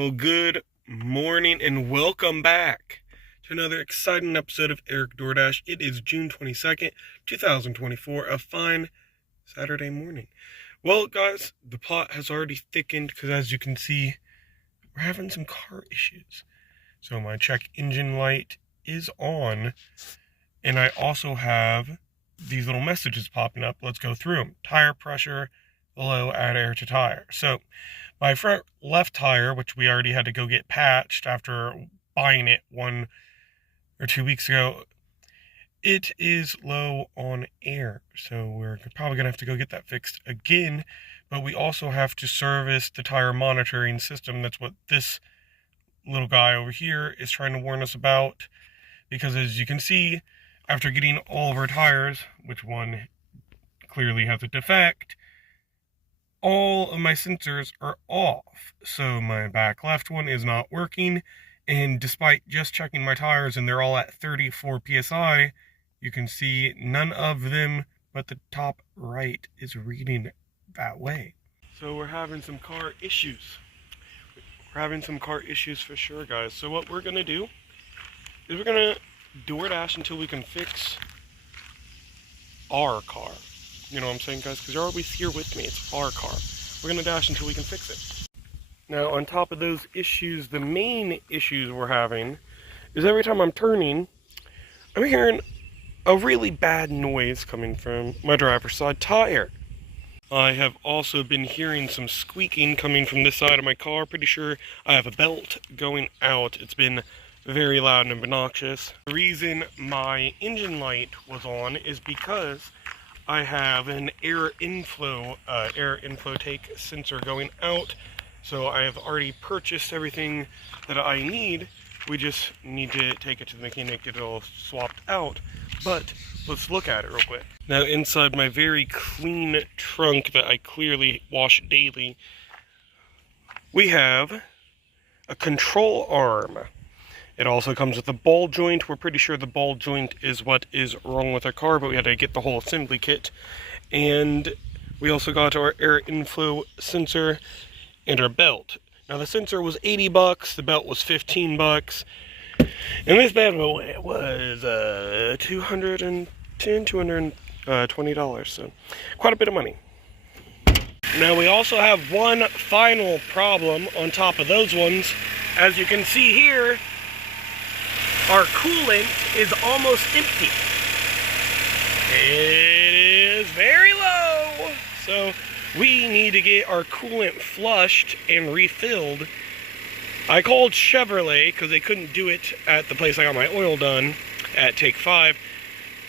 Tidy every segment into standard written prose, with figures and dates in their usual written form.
Well, good morning and welcome back to another exciting episode of EricDoordash. It is June 22nd, 2024, a fine Saturday morning. Well, guys, the plot has already thickened because, as you can see, we're having some car issues. So my check engine light is on, and I also have these little messages popping up. Let's go through them. Tire pressure, low, add air to tire. So my front left tire, which we already had to go get patched after buying it 1 or 2 weeks ago, it is low on air. So we're probably going to have to go get that fixed again. But we also have to service the tire monitoring system. That's what this little guy over here is trying to warn us about. Because as you can see, after getting all of our tires, which one clearly has a defect, all of my sensors are off. So my back left one is not working, and despite just checking my tires and they're all at 34 psi, you can see none of them but the top right is reading that way. So we're having some car issues. We're having some car issues for sure, guys. So what we're gonna do is we're gonna Doordash until we can fix our car. You know what I'm saying, guys? Because you're always here with me. It's our car. We're going to dash until we can fix it. Now, on top of those issues, the main issues we're having is every time I'm turning, I'm hearing a really bad noise coming from my driver's side tire. I have also been hearing some squeaking coming from this side of my car. Pretty sure I have a belt going out. It's been very loud and obnoxious. The reason my engine light was on is because I have an air inflow take sensor going out, so I have already purchased everything that I need. We just need to take it to the mechanic, get it all swapped out. But let's look at it real quick. Now, inside my very clean trunk that I clearly wash daily, we have a control arm. It also comes with a ball joint. We're pretty sure the ball joint is what is wrong with our car, but we had to get the whole assembly kit. And we also got our air inflow sensor and our belt. Now the sensor was 80 bucks, the belt was 15 bucks. And this bad boy was $220, so quite a bit of money. Now we also have one final problem on top of those ones. As you can see here, our coolant is almost empty. It is very low. So we need to get our coolant flushed and refilled. I called Chevrolet because they couldn't do it at the place I got my oil done at Take 5.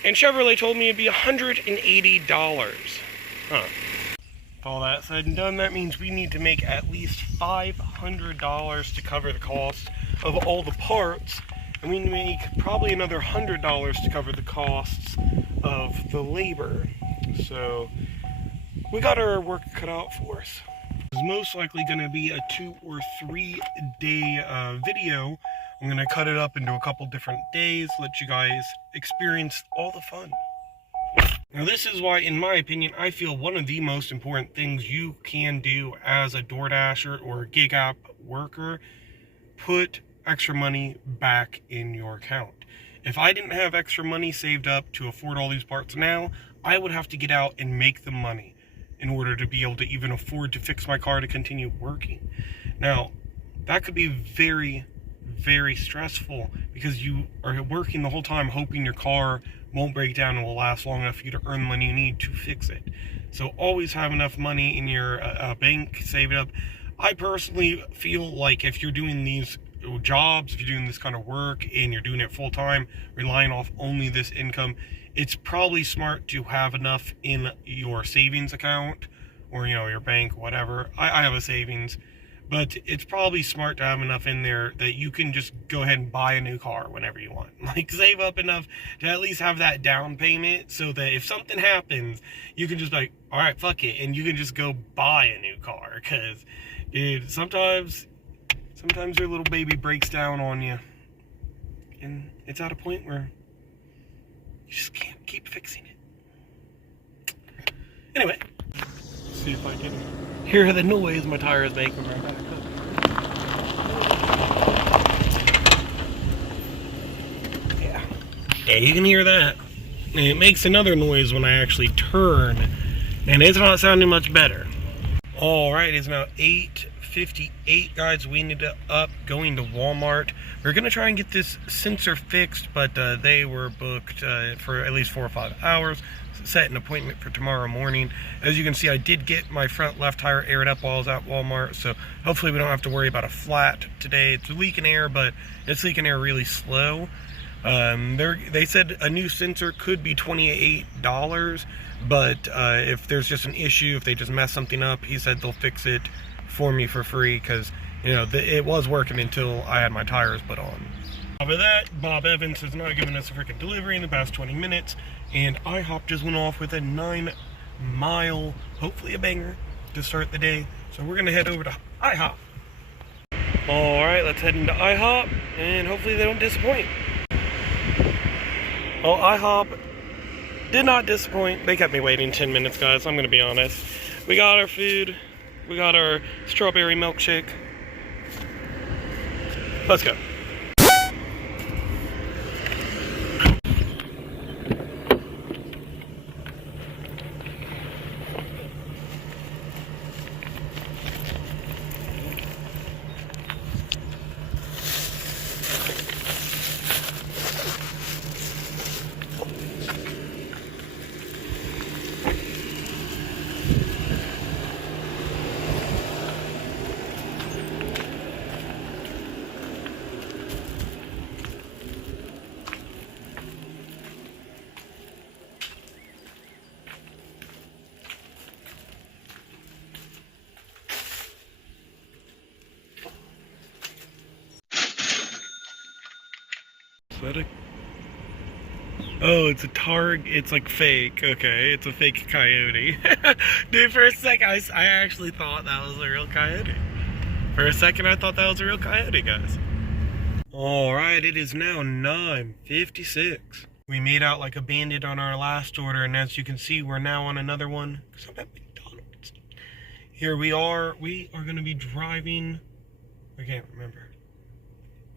And Chevrolet told me it'd be $180. Huh. With all that said and done, that means we need to make at least $500 to cover the cost of all the parts. And we make probably another $100 to cover the costs of the labor. So we got our work cut out for us. It's most likely going to be a 2 or 3 day video. I'm going to cut it up into a couple different days, let you guys experience all the fun. Now this is why, in my opinion, I feel one of the most important things you can do as a DoorDasher or gig app worker, put extra money back in your account. If I didn't have extra money saved up to afford all these parts now, I would have to get out and make the money in order to be able to even afford to fix my car to continue working. Now, that could be very, very stressful because you are working the whole time hoping your car won't break down and will last long enough for you to earn the money you need to fix it. So always have enough money in your bank, save it up. I personally feel like if you're doing these jobs, if you're doing this kind of work and you're doing it full time, relying off only this income, it's probably smart to have enough in your savings account or, you know, your bank, whatever. I have a savings, but it's probably smart to have enough in there that you can just go ahead and buy a new car whenever you want. Like, save up enough to at least have that down payment so that if something happens, you can just be like, all right, fuck it, and you can just go buy a new car. Because, dude, sometimes your little baby breaks down on you, and it's at a point where you just can't keep fixing it. Anyway, let's see if I can hear the noise my tire is making right back up. Yeah, you can hear that. And it makes another noise when I actually turn, and it's not sounding much better. Alright, it's now 8:58, guys. We ended up going to Walmart. We're going to try and get this sensor fixed, but they were booked for at least 4 or 5 hours. Set an appointment for tomorrow morning. As you can see, I did get my front left tire aired up while I was at Walmart, so hopefully we don't have to worry about a flat today. It's leaking air, but it's leaking air really slow. They said a new sensor could be $28, but if there's just an issue, if they just mess something up, he said they'll fix it for me for free, because you know it was working until I had my tires put on. Over that, Bob Evans has not given us a freaking delivery in the past 20 minutes, and IHOP just went off with a 9-mile, hopefully a banger, to start the day. So we're gonna head over to IHOP. Alright, let's head into IHOP, and hopefully they don't disappoint. Well, IHOP did not disappoint. They kept me waiting 10 minutes, guys, I'm gonna be honest. We got our food, we got our strawberry milkshake. Let's go. Oh, it's a it's like fake. Okay, it's a fake coyote. Dude, for a second, I actually thought that was a real coyote. For a second, I thought that was a real coyote, guys. Alright, it is now 9:56. We made out like a bandit on our last order, and as you can see, we're now on another one. Because I'm at McDonald's. Here we are going to be driving. I can't remember.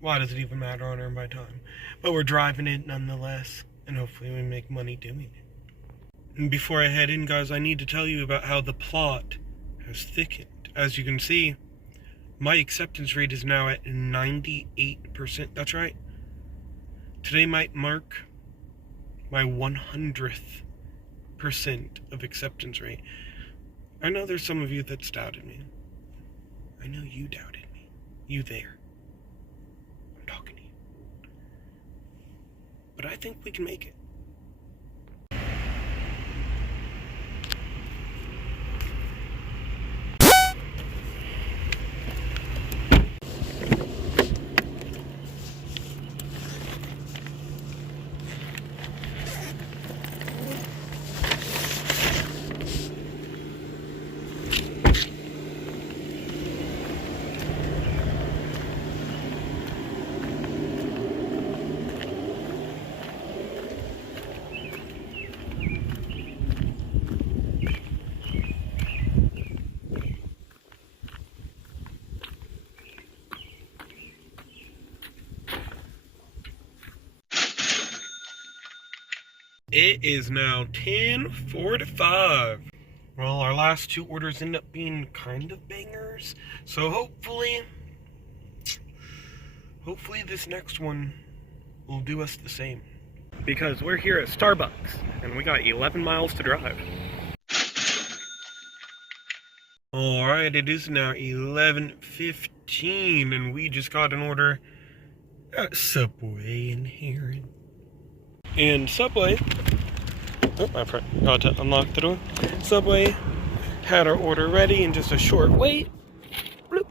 Why does it even matter on my time? But we're driving it nonetheless, and hopefully we make money doing it. And before I head in, guys, I need to tell you about how the plot has thickened. As you can see, my acceptance rate is now at 98%. That's right. Today might mark my 100th % of acceptance rate. I know there's some of you that's doubted me. I know you doubted me. You there. I'm talking to you. But I think we can make it. It is now 10:45. Well, our last two orders end up being kind of bangers. So hopefully this next one will do us the same. Because we're here at Starbucks, and we got 11 miles to drive. Alright, it is now 11:15, and we just got an order at Subway in Heron. And Subway, oh, I forgot to unlock the door. Subway had our order ready in just a short wait. Bloop.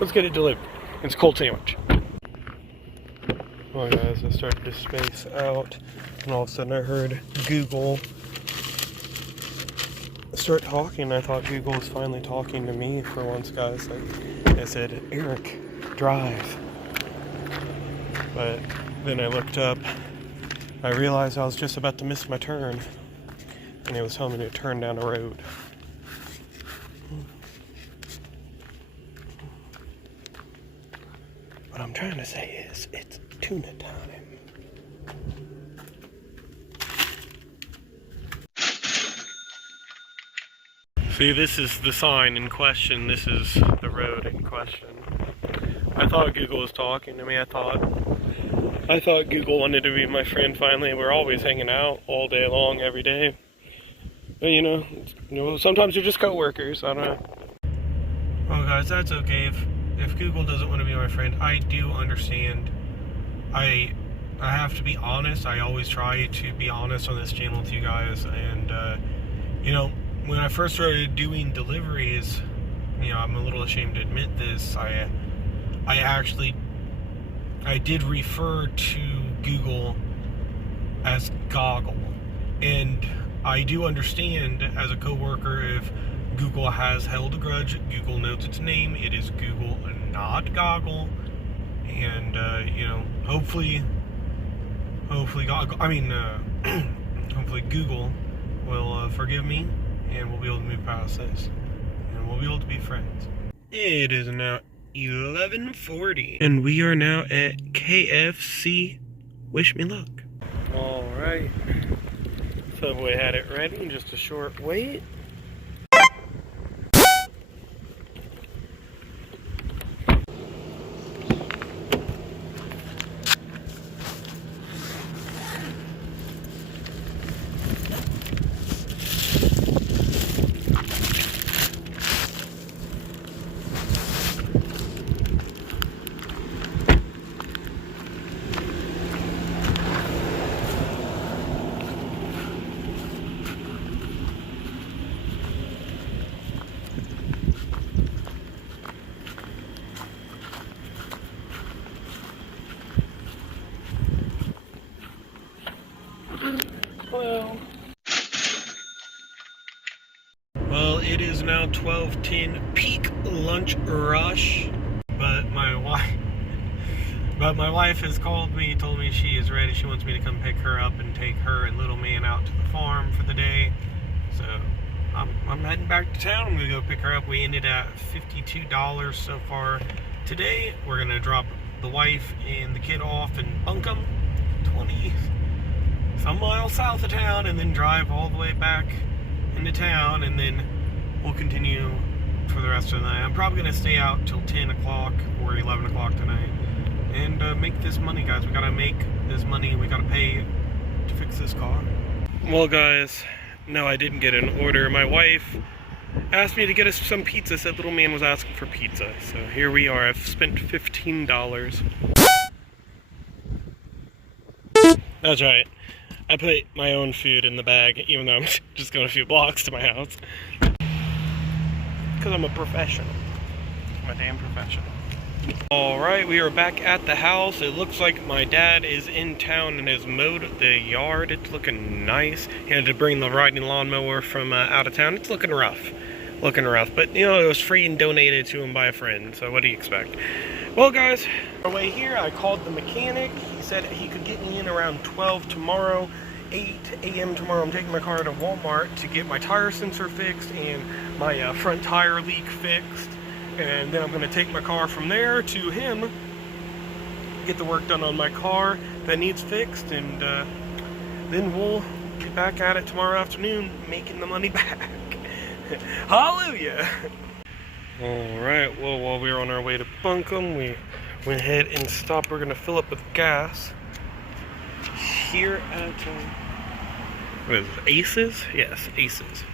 Let's get it delivered. It's a cold sandwich. Well, guys, I started to space out, and all of a sudden I heard Google start talking. I thought Google was finally talking to me for once, guys. It said, Eric, drive. But then I looked up, I realized I was just about to miss my turn, and it was telling me to turn down the road. What I'm trying to say is, it's tuna time. See, this is the sign in question. This is the road in question. I thought Google was talking to me. I thought Google wanted to be my friend finally. We're always hanging out all day long, every day. But you know, sometimes you're just coworkers. I don't know. Well, guys, that's okay. If Google doesn't want to be my friend, I do understand. I have to be honest. I always try to be honest on this channel with you guys. And you know, when I first started doing deliveries, you know, I'm a little ashamed to admit this. I did refer to Google as Goggle, and I do understand as a coworker if Google has held a grudge. Google knows its name. It is Google, not Goggle, and you know, hopefully Goggle. Hopefully Google will forgive me, and we'll be able to move past this, and we'll be able to be friends. It is now 11:40, and we are now at KFC. Wish me luck. All right, Subway had it ready. Just a short wait. Well, it is now 12:10, peak lunch rush, but my wife has called me, told me she is ready. She wants me to come pick her up and take her and little man out to the farm for the day. So I'm heading back to town. I'm gonna go pick her up. We ended at $52 so far today. We're gonna drop the wife and the kid off in Buncombe, 20 some miles south of town, and then drive all the way back into town, and then we'll continue for the rest of the night. I'm probably going to stay out till 10 o'clock or 11 o'clock tonight and make this money, guys. We got to make this money. We got to pay to fix this car. Well, guys, no, I didn't get an order. My wife asked me to get us some pizza, said little man was asking for pizza. So here we are. I've spent $15. That's right. I put my own food in the bag, even though I'm just going a few blocks to my house. Because I'm a professional. I'm a damn professional. Alright, we are back at the house. It looks like my dad is in town and has mowed the yard. It's looking nice. He had to bring the riding lawnmower from out of town. It's looking rough. But, you know, it was free and donated to him by a friend. So what do you expect? Well, guys, on our way here, I called the mechanic. He said he could get me in around 12 tomorrow, 8 a.m. tomorrow. I'm taking my car to Walmart to get my tire sensor fixed and my front tire leak fixed. And then I'm going to take my car from there to him, get the work done on my car that needs fixed, and then we'll get back at it tomorrow afternoon, making the money back. Hallelujah! Alright, well, while we were on our way to Buncombe, we went ahead and stopped. We're going to fill up with gas here at, what is it, Aces? Yes, Aces.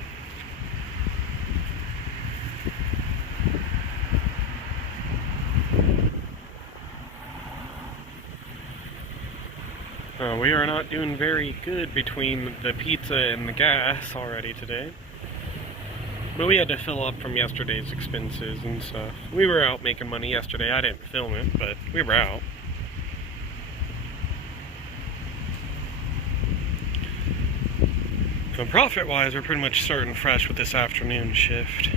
We are not doing very good between the pizza and the gas already today. But we had to fill up from yesterday's expenses and stuff. We were out making money yesterday. I didn't film it, but we were out. So profit-wise, we're pretty much starting fresh with this afternoon shift.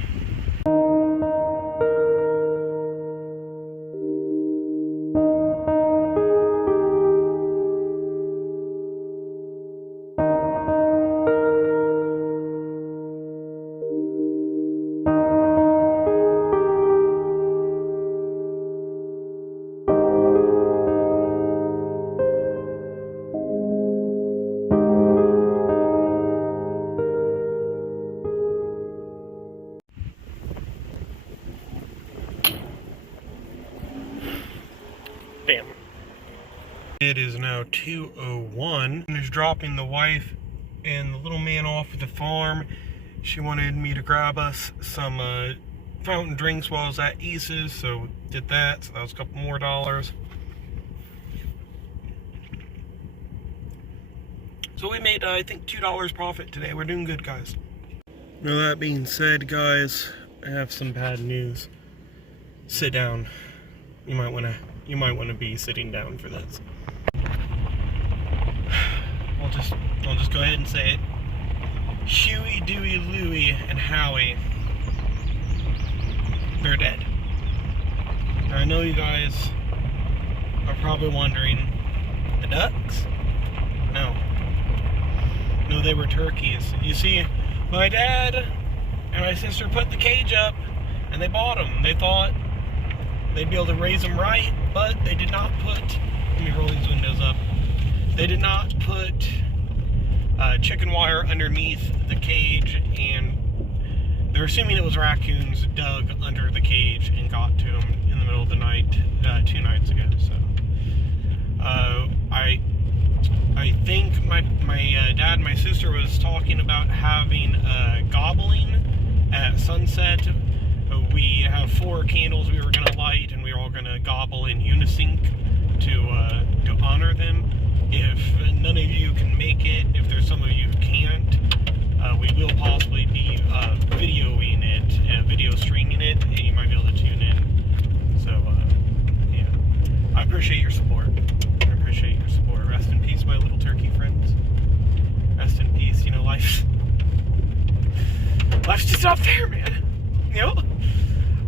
It is now 2:01. I'm just dropping the wife and the little man off at the farm. She wanted me to grab us some fountain drinks while I was at East's, so did that. So that was a couple more dollars. So we made, I think, $2 profit today. We're doing good, guys. Now that being said, guys, I have some bad news. Sit down. You might want to be sitting down for this. I'll just go ahead and say it. Huey, Dewey, Louie, and Howie, they're dead. Now, I know you guys are probably wondering, the ducks? No, they were turkeys. You see, my dad and my sister put the cage up, and they bought them. They thought they'd be able to raise them right, but they did not put, let me roll these windows up. They did not put chicken wire underneath the cage, and they're assuming it was raccoons dug under the cage and got to them in the middle of the night 2 nights ago. So I think my dad and my sister was talking about having gobbling at sunset. We have 4 candles we were going to light, and we were all going to gobble in unison to honor them. If none of you can make it, if there's some of you who can't, we will possibly be videoing it, video streaming it, and you might be able to tune in. So, yeah. I appreciate your support. I appreciate your support. Rest in peace, my little turkey friends. Rest in peace. You know, life's just not fair, man. You know?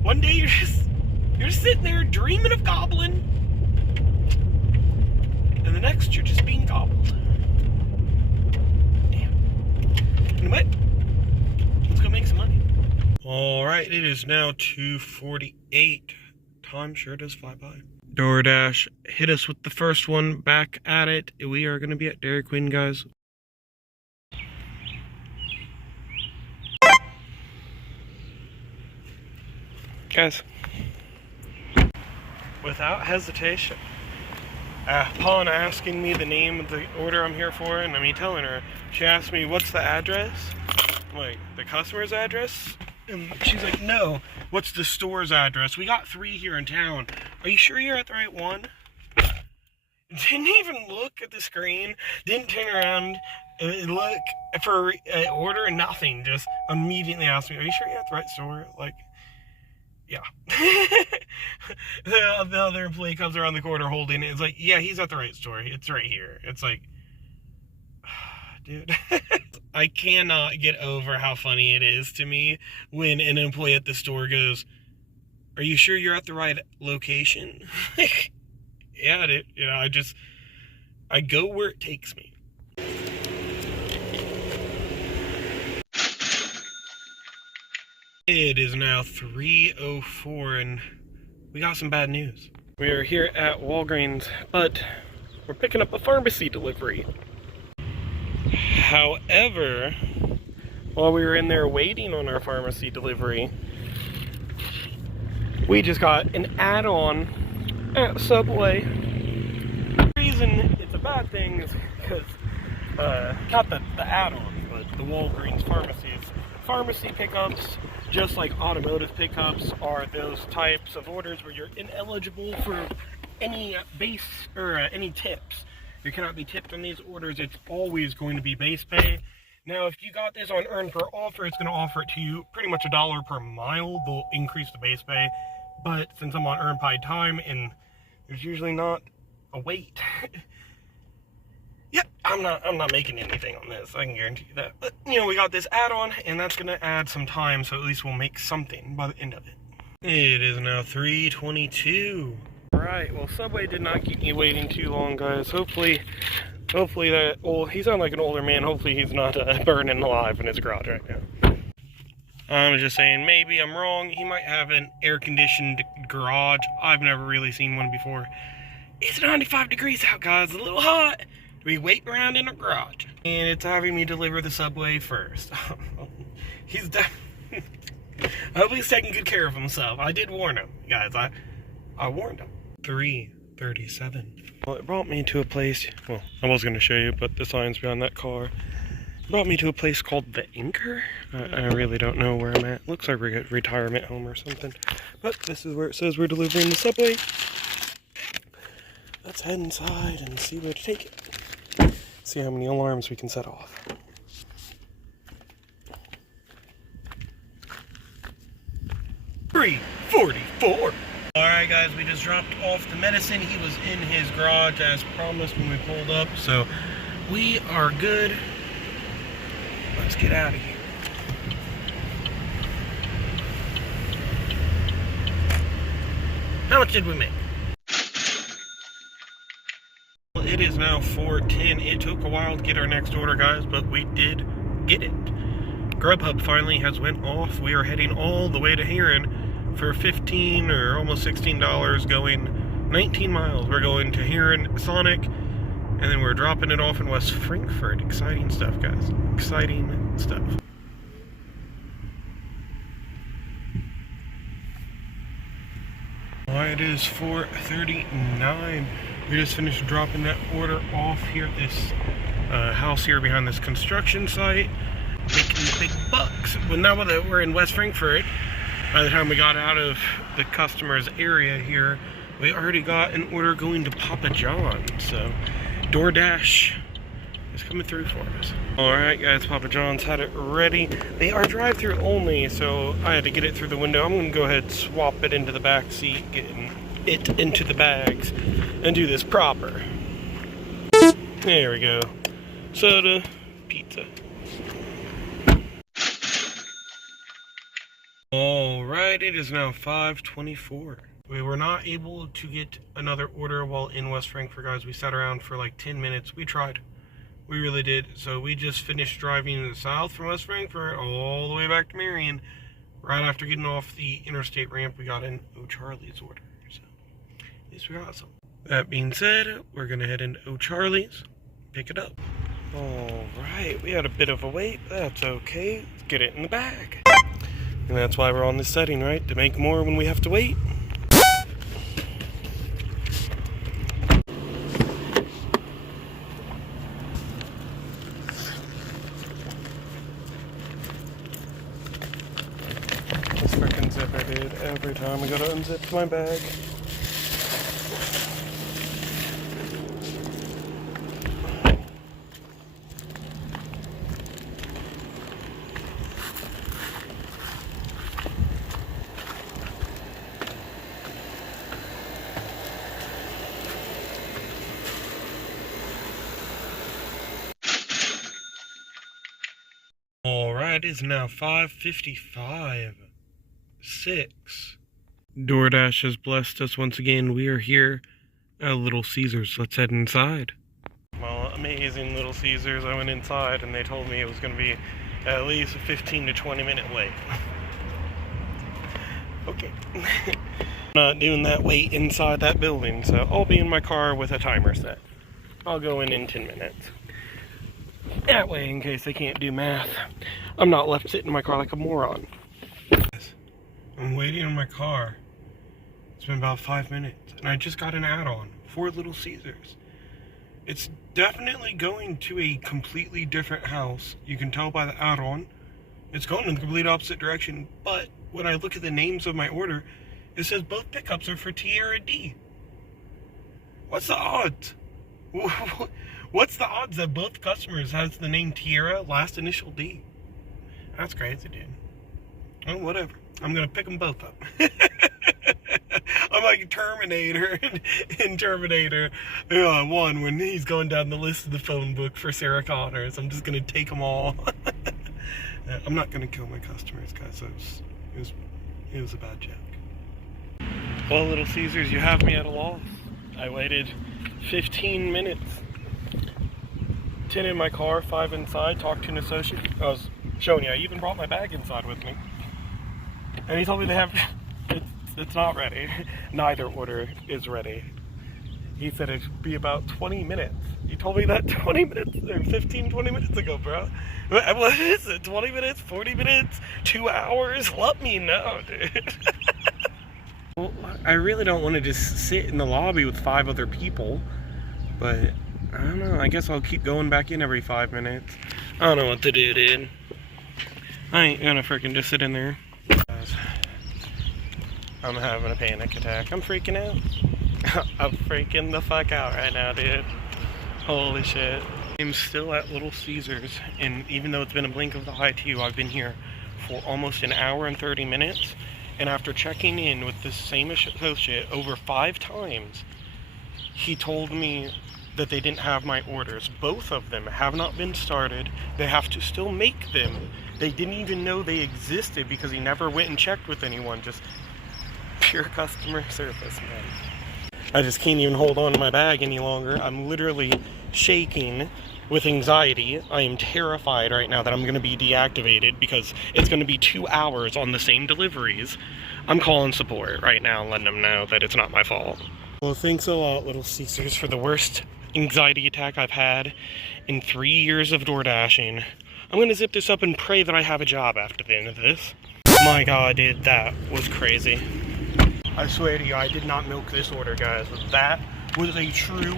One day you're just sitting there dreaming of gobbling, and the next you're just being gobbled. Damn. You know what? Let's go make some money. Alright, it is now 2:48. Time sure does fly by. Doordash hit us with the first one, back at it. We are going to be at Dairy Queen, guys. Guys, without hesitation, upon asking me the name of the order I'm here for, and me telling her, she asked me, what's the address? I'm like, the customer's address? And she's like, no, what's the store's address? We got 3 here in town. Are you sure you're at the right one? Didn't even look at the screen, didn't turn around and look for an order, nothing. Just immediately asked me, are you sure you're at the right store? Like, yeah. The other employee comes around the corner holding it. It's like, yeah, he's at the right store. It's right here. It's like, dude. I cannot get over how funny it is to me when an employee at the store goes, are you sure you're at the right location? Yeah, dude. You know, I go where it takes me. It is now 3:04 and we got some bad news. We are here at Walgreens, but we're picking up a pharmacy delivery. However, while we were in there waiting on our pharmacy delivery, we just got an add-on at Subway. The reason it's a bad thing is because, not the add-on, but the Walgreens pharmacy pickups, just like automotive pickups, are those types of orders where you're ineligible for any base or any tips. You cannot be tipped on these orders. It's always going to be base pay. Now, if you got this on earn per offer, it's going to offer it to you pretty much $1 per mile. They'll increase the base pay. But since I'm on earn by time and there's usually not a wait, yep, I'm not making anything on this. I can guarantee you that. But you know, we got this add-on, and that's going to add some time, so at least we'll make something by the end of it. It is now 3:22. Alright, well, Subway did not keep me waiting too long, guys. Hopefully that, well, he sounds like an older man. Hopefully he's not burning alive in his garage right now. I'm just saying, maybe I'm wrong. He might have an air-conditioned garage. I've never really seen one before. It's 95 degrees out, guys. A little hot to be waiting around in a garage. And it's having me deliver the Subway first. He's I hope he's taking good care of himself. I did warn him, guys. I warned him. 3 4:37. Well, it brought me to a place, well, I was going to show you, but the sign's behind that car. It brought me to a place called The Anchor. I really don't know where I'm at. Looks like we're at a retirement home or something. But this is where it says we're delivering the Subway. Let's head inside and see where to take it. See how many alarms we can set off. $3.44. Alright guys, we just dropped off the medicine. He was in his garage as promised when we pulled up, so we are good. Let's get out of here. How much did we make? Well, it is now 4:10. It took a while to get our next order, guys, but we did get it. Grubhub finally has went off. We are heading all the way to Heron for $15 or almost $16, going 19 miles. We're going to Heron, Sonic, and then we're dropping it off in West Frankfort. Exciting stuff, guys. Exciting stuff. Well, it is 4:39. We just finished dropping that order off here at this house here behind this construction site. Making the big bucks. Well, now that we're in West Frankfort, by the time we got out of the customer's area here, we already got an order going to Papa John's. So, Doordash is coming through for us. Alright guys, Papa John's had it ready. They are drive-through only, so I had to get it through the window. I'm going to go ahead and swap it into the back seat, getting it into the bags, and do this proper. There we go. Soda, pizza. Alright, it is now 5:24. We were not able to get another order while in West Frankfort, guys. We sat around for like 10 minutes. We tried. We really did. So we just finished driving south from West Frankfort all the way back to Marion. Right after getting off the interstate ramp, we got an O'Charlie's order. So at least we got some. That being said, we're going to head into O'Charlie's, pick it up. Alright, we had a bit of a wait. That's okay. Let's get it in the bag. And that's why we're on this setting, right? To make more when we have to wait. This frickin' zipper, dude. Every time I gotta unzip my bag. Alright, it is now 5:55. 6. Doordash has blessed us once again. We are here at Little Caesars. Let's head inside. Well, amazing Little Caesars. I went inside and they told me it was going to be at least a 15 to 20 minute wait. Okay. Not doing that wait inside that building, so I'll be in my car with a timer set. I'll go in 10 minutes. That way, in case they can't do math, I'm not left sitting in my car like a moron. I'm waiting in my car. It's been about 5 minutes, and I just got an add-on for Little Caesars. It's definitely going to a completely different house. You can tell by the add-on. It's going in the complete opposite direction, but when I look at the names of my order, it says both pickups are for Tierra D. What's the odds? What's the odds that both customers has the name Tierra, last initial D? That's crazy, dude. Oh, whatever. I'm gonna pick them both up. I'm like Terminator in Terminator 1 when he's going down the list of the phone book for Sarah Connors. I'm just gonna take them all. I'm not gonna kill my customers, guys. It was a bad joke. Well, Little Caesars, you have me at a loss. I waited 15 minutes. 10 in my car, 5 inside, talked to an associate. I was showing you, I even brought my bag inside with me. And he told me they have, it's not ready. Neither order is ready. He said it'd be about 20 minutes. He told me that 20 minutes, or 15, 20 minutes ago, bro. What is it, 20 minutes, 40 minutes, 2 hours? Let me know, dude. Well, I really don't want to just sit in the lobby with 5 other people, but I don't know, I guess I'll keep going back in every 5 minutes. I don't know what to do, dude. I ain't gonna freaking just sit in there. I'm having a panic attack. I'm freaking out. I'm freaking the fuck out right now, dude. Holy shit. I'm still at Little Caesars, and even though it's been a blink of the eye to you, I've been here for almost an hour and 30 minutes, and after checking in with this same associate over 5 times, he told me that they didn't have my orders. Both of them have not been started. They have to still make them. They didn't even know they existed because he never went and checked with anyone. Just pure customer service, man. I just can't even hold on to my bag any longer. I'm literally shaking with anxiety. I am terrified right now that I'm going to be deactivated because it's going to be 2 hours on the same deliveries. I'm calling support right now, letting them know that it's not my fault. Well, thanks a lot, Little Caesars, for the worst anxiety attack I've had in 3 years of Doordashing. I'm going to zip this up and pray that I have a job after the end of this. My god, dude, that was crazy. I swear to you, I did not milk this order, guys. That was a true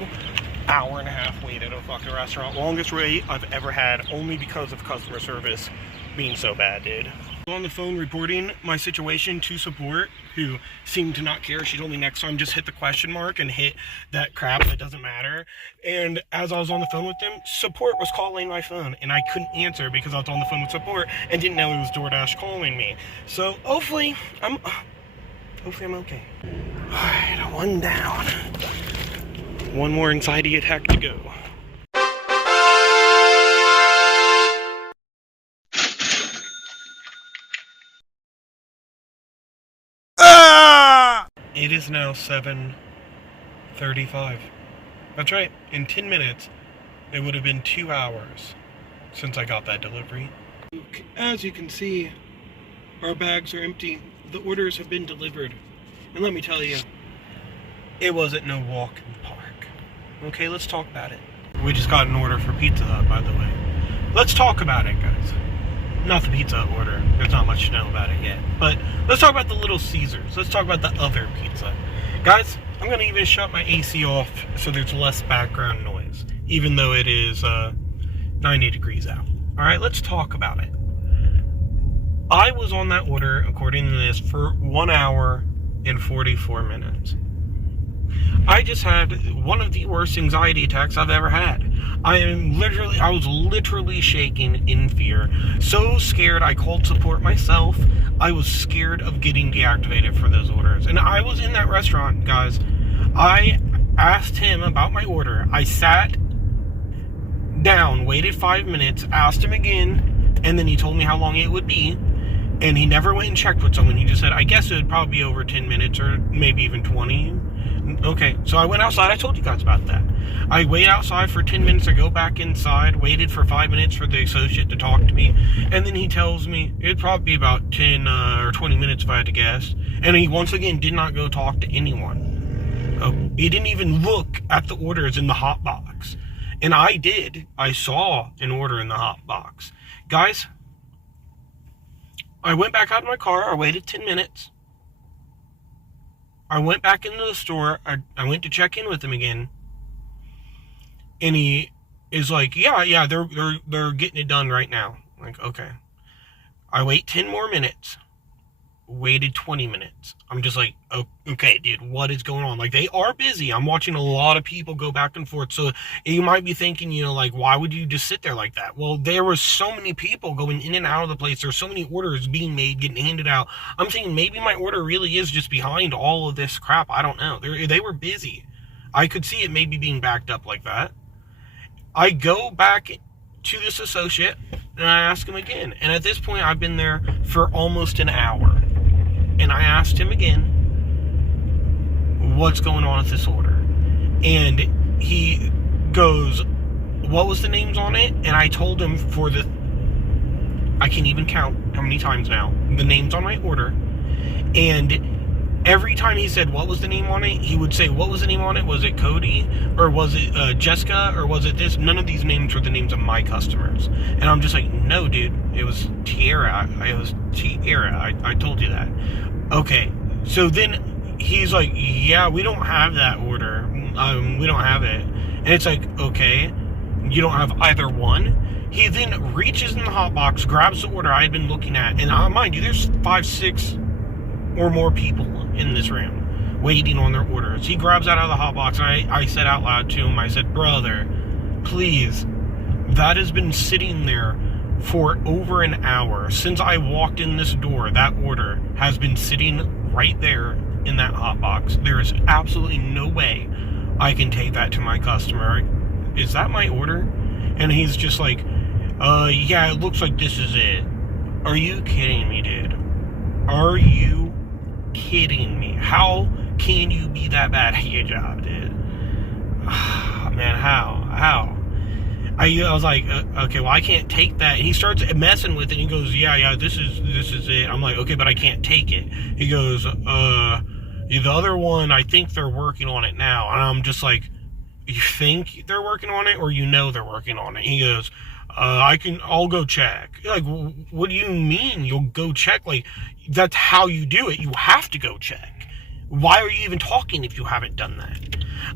hour-and-a-half wait at a fucking restaurant. Longest wait I've ever had, only because of customer service being so bad, dude. On the phone reporting my situation to support, who seemed to not care. She told me next time just hit the question mark and hit that crap that doesn't matter. And as I was on the phone with them, support was calling my phone, and I couldn't answer because I was on the phone with support and didn't know it was Doordash calling me. So hopefully I'm okay. Alright, 1 down. 1 more anxiety attack to go. It is now 7:35. That's right, in 10 minutes, it would have been 2 hours since I got that delivery. As you can see, our bags are empty. The orders have been delivered. And let me tell you, it wasn't no walk in the park. Okay, let's talk about it. We just got an order for Pizza Hut, by the way. Let's talk about it, guys. Not the Pizza Hut order. There's not much to know about it yet. But let's talk about the Little Caesars. Let's talk about the other pizza. Guys, I'm going to even shut my AC off so there's less background noise, even though it is 90 degrees out. Alright, let's talk about it. I was on that order, according to this, for 1 hour and 44 minutes. I just had one of the worst anxiety attacks I've ever had. I was literally shaking in fear. So scared I called support myself. I was scared of getting deactivated for those orders. And I was in that restaurant, guys. I asked him about my order. I sat down, waited 5 minutes, asked him again, and then he told me how long it would be. And he never went and checked with someone. He just said, I guess it would probably be over 10 minutes or maybe even 20. Okay, so I went outside. I told you guys about that. I wait outside for 10 minutes. I go back inside, waited for 5 minutes for the associate to talk to me. And then he tells me it'd probably be about 10 or 20 minutes if I had to guess. And he once again did not go talk to anyone. He didn't even look at the orders in the hot box. And I did. I saw an order in the hot box. Guys, I went back out of my car. I waited 10 minutes. I went back into the store. I went to check in with him again. And he is like, yeah, they're getting it done right now. I'm like, okay. I wait 10 more minutes. Waited 20 minutes. I'm just like, oh, okay, dude, what is going on? Like, they are busy. I'm watching a lot of people go back and forth. So you might be thinking, like, why would you just sit there like that? Well, there were so many people going in and out of the place. There's so many orders being made, getting handed out. I'm thinking maybe my order really is just behind all of this crap. I don't know. They were busy. I could see it maybe being backed up like that. I go back to this associate and I ask him again. And at this point, I've been there for almost an hour. And I asked him again, what's going on with this order? And he goes, what was the names on it? And I told him I can't even count how many times now, the names on my order. And every time he said, what was the name on it? He would say, what was the name on it? Was it Cody? Or was it Jessica? Or was it this? None of these names were the names of my customers. And I'm just like, no, dude, it was Tierra. It was Tierra. I told you that. Okay, so then he's like, yeah, we don't have that order. We don't have it. And it's like, okay, you don't have either one? He then reaches in the hot box, grabs the order I had been looking at, and mind you, there's 5, 6 or more people in this room waiting on their orders. He grabs that out of the hot box, and I said out loud to him, I said, brother, please, that has been sitting there for over an hour. Since I walked in this door, that order has been sitting right there in that hot box. There is absolutely no way I can take that to my customer. Is that my order? And he's just like, yeah, it looks like this is it. Are you kidding me, dude? Are you kidding me? How can you be that bad at your job, dude? Man, how? I was like, okay, well, I can't take that. And he starts messing with it. And he goes, yeah, this is it. I'm like, okay, but I can't take it. He goes, the other one, I think they're working on it now. And I'm just like, you think they're working on it, or you know they're working on it? He goes, I'll go check. Like, what do you mean you'll go check? Like, that's how you do it. You have to go check. Why are you even talking if you haven't done that?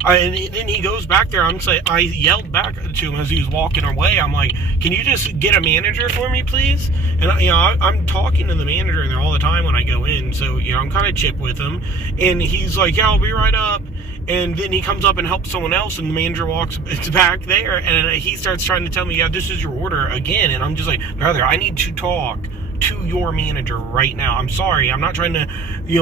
And then he goes back there. I yelled back to him as he was walking away. I'm like, can you just get a manager for me, please? And I'm talking to the manager in there all the time when I go in. So, I'm kind of chip with him. And he's like, yeah, I'll be right up. And then he comes up and helps someone else, and the manager walks back there, and he starts trying to tell me, yeah, this is your order again. And I'm just like, brother, I need to talk to your manager right now. I'm sorry, I'm not trying to,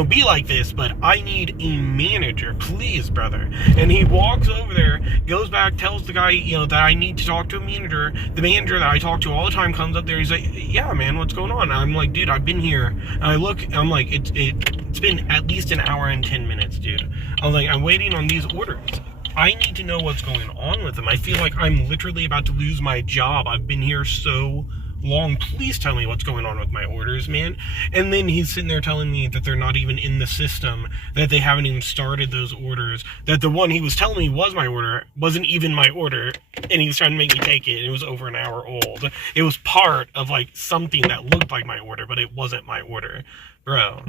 be like this, but I need a manager, please, brother. And he walks over there, goes back, tells the guy, that I need to talk to a manager. The manager that I talk to all the time comes up there. He's like, yeah, man, what's going on? I'm like, dude, I've been here. And I'm like, it's been at least an hour and 10 minutes, dude. I was like, I'm waiting on these orders. I need to know what's going on with them. I feel like I'm literally about to lose my job. I've been here so long. Please tell me what's going on with my orders, man. And then he's sitting there telling me that they're not even in the system, that they haven't even started those orders, that the one he was telling me was my order wasn't even my order, and he was trying to make me take it. It was over an hour old. It was part of like something that looked like my order, but it wasn't my order. Bro,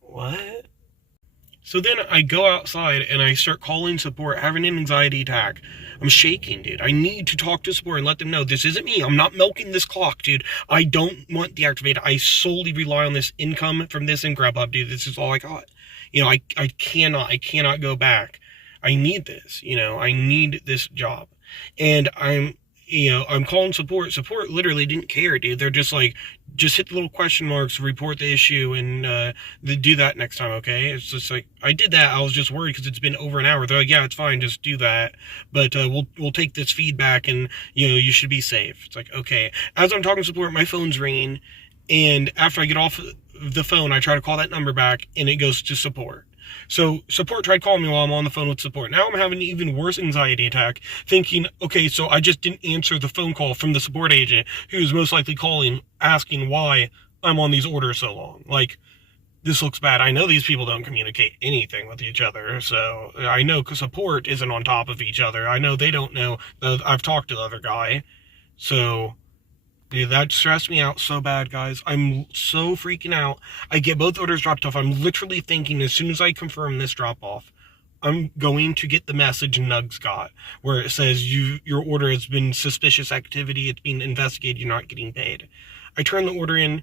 what? So then I go outside and I start calling support, having an anxiety attack. I'm shaking, dude. I need to talk to support and let them know this isn't me. I'm not milking this clock, dude. I don't want deactivated. I solely rely on this income from this and grubhub, dude. This is all I got. I cannot go back. I need this, I need this job. And I'm calling support. Support literally didn't care, dude. They're just like, just hit the little question marks, report the issue, and do that next time, okay? It's just like, I did that. I was just worried because it's been over an hour. They're like, yeah, it's fine, just do that. But we'll take this feedback, and you should be safe. It's like, okay. As I'm talking to support, my phone's ringing, and after I get off the phone, I try to call that number back, and it goes to support. So support tried calling me while I'm on the phone with support. Now I'm having an even worse anxiety attack, thinking, okay, so I just didn't answer the phone call from the support agent who was most likely calling, asking why I'm on these orders so long. Like, this looks bad. I know these people don't communicate anything with each other, so I know support isn't on top of each other. I know they don't know. I've talked to the other guy, so... Dude, that stressed me out so bad, guys. I'm so freaking out. I get both orders dropped off. I'm literally thinking as soon as I confirm this drop-off, I'm going to get the message Nugs got, where it says your order has been suspicious activity, it's being investigated, you're not getting paid. I turned the order in,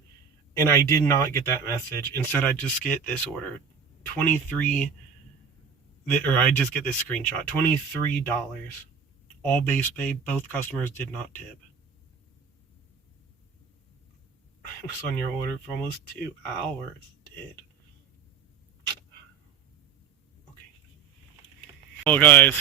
and I did not get that message. Instead, I just get this order, I just get this screenshot, $23. All base pay, both customers did not tip. I was on your order for almost 2 hours, dude. Okay. Well, guys,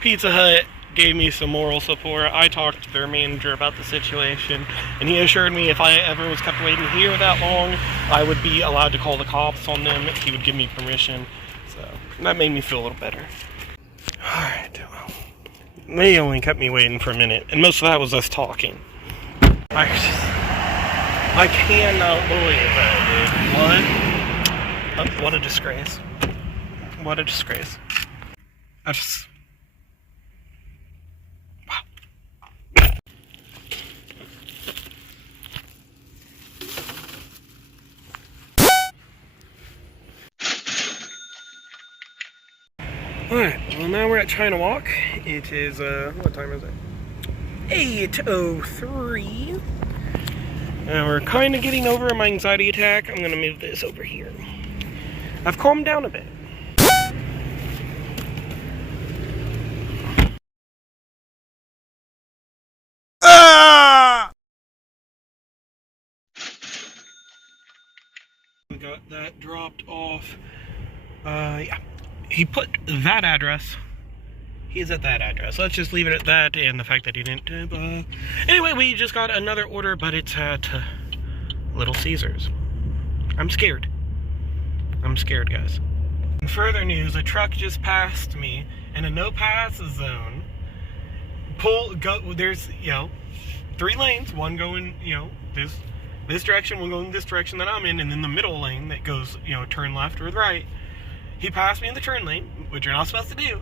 Pizza Hut gave me some moral support. I talked to their manager about the situation, and he assured me if I ever was kept waiting here that long, I would be allowed to call the cops on them if he would give me permission. So that made me feel a little better. Alright, well, they only kept me waiting for a minute, and most of that was us talking. I cannot believe that, dude. What? What a disgrace. What a disgrace. Wow. Alright, well now we're at China Walk. It is, what time is it? 8:03. And we're kind of getting over my anxiety attack. I'm going to move this over here. I've calmed down a bit. We got that dropped off. Yeah. He put that address. He's at that address. Let's just leave it at that, and the fact that he didn't. Anyway, we just got another order, but it's at Little Caesars. I'm scared. I'm scared, guys. In further news, a truck just passed me in a no-pass zone. There's, 3 lanes. One going, this direction, one going this direction that I'm in, and then the middle lane that goes, turn left or right. He passed me in the turn lane, which you're not supposed to do,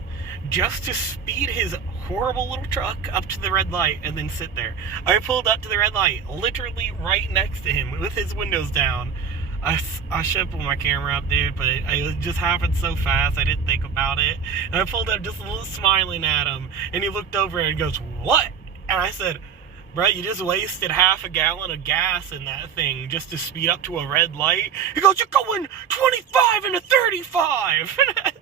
just to speed his horrible little truck up to the red light and then sit there. I pulled up to the red light, literally right next to him with his windows down. I should have pulled my camera up, dude, but it just happened so fast, I didn't think about it. And I pulled up just a little smiling at him, and he looked over and goes, "What?" And I said, "Bro, you just wasted half a gallon of gas in that thing just to speed up to a red light." He goes, "You're going 25 and a 35.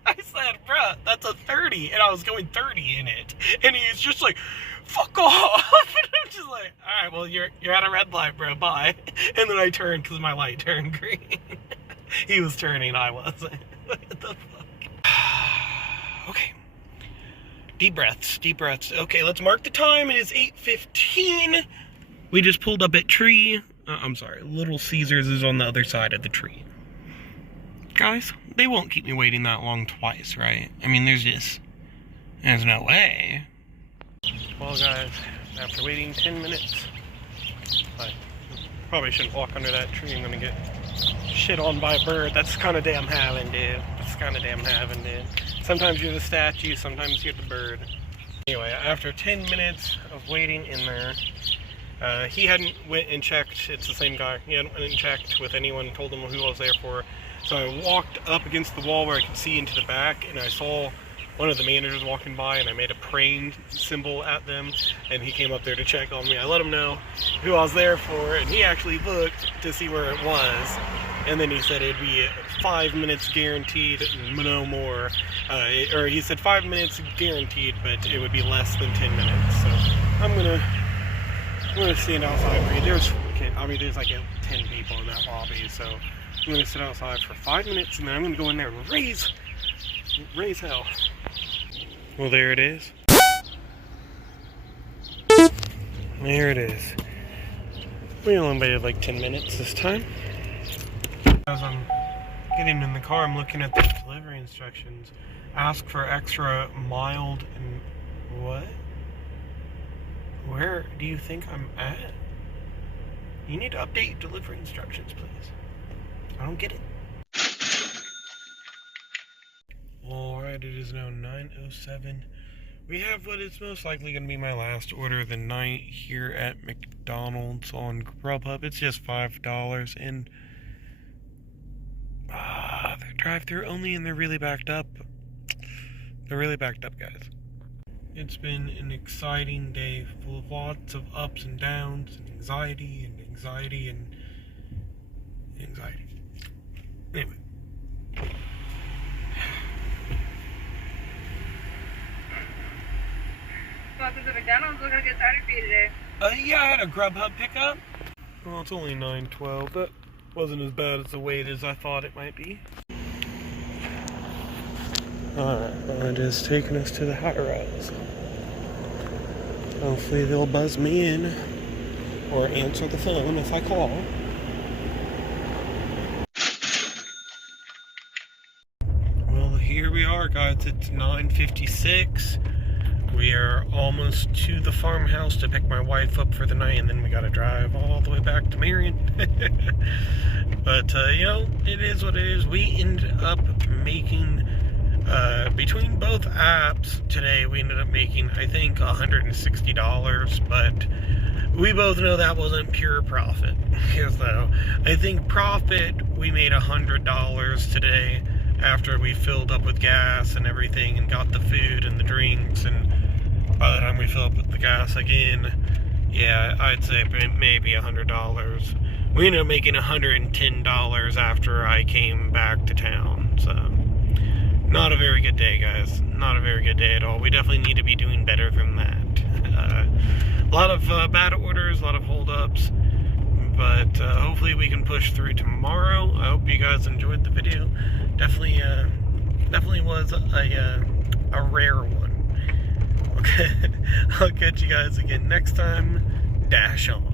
I said, "Bro, that's a 30, and I was going 30 in it." And he's just like, "Fuck off." And I'm just like, "All right, well, you're at a red light, bro. Bye." And then I turned because my light turned green. He was turning, I wasn't. What the fuck? Okay. Deep breaths, deep breaths. Okay, let's mark the time. It is 8:15. We just pulled up at Little Caesars is on the other side of the tree. Guys, they won't keep me waiting that long twice, right? I mean, there's no way. Well, guys, after waiting 10 minutes, I probably shouldn't walk under that tree. I'm gonna get shit on by a bird. That's the kind of day I'm having, dude. That's the kind of day I'm having, dude. Sometimes you're the statue, sometimes you're the bird. Anyway, after 10 minutes of waiting in there, he hadn't went and checked. It's the same guy. He hadn't went and checked with anyone, told them who I was there for. So I walked up against the wall where I could see into the back, and I saw one of the managers walking by, and I made a praying symbol at them, and he came up there to check on me. I let him know who I was there for, and he actually looked to see where it was, and then he said it'd be 5 minutes guaranteed, no more. Or he said 5 minutes guaranteed, but it would be less than 10 minutes. So I'm gonna stand outside. There's like 10 people in that lobby, so I'm gonna sit outside for 5 minutes, and then I'm gonna go in there and raise hell. Well, there it is. There it is. We only waited like 10 minutes this time. As I'm getting in the car, I'm looking at the delivery instructions. Ask for extra mild and what? Where do you think I'm at? You need to update delivery instructions, please. I don't get it. Alright, it is now 9:07. We have what is most likely going to be my last order of the night here at McDonald's on Grubhub. It's just $5, and they're drive-through only, and they're really backed up. They're really backed up, guys. It's been an exciting day full of lots of ups and downs, and anxiety. Anyway. Welcome to McDonald's. We're gonna get started for you today. Yeah, I had a Grubhub pickup. Well, it's only 9:12. That wasn't as bad as the wait as I thought it might be. Alright, well, it is taking us to the high rise. Hopefully they'll buzz me in or answer the phone if I call. Well, here we are, guys. It's 9:56. We are almost to the farmhouse to pick my wife up for the night, and then we gotta drive all the way back to Marion. But, it is what it is. We ended up making, between both apps today, we ended up making, I think, $160, but we both know that wasn't pure profit. So, I think profit, we made $100 today, after we filled up with gas and everything and got the food and the drinks, and by the time we fill up with the gas again, yeah, I'd say maybe $100. We ended up making $110 after I came back to town, so not a very good day, guys. Not a very good day at all. We definitely need to be doing better than that. A lot of bad orders, a lot of holdups, but hopefully we can push through tomorrow. I hope you guys enjoyed the video. Definitely was a rare one. Okay, I'll catch you guys again next time. Dash on.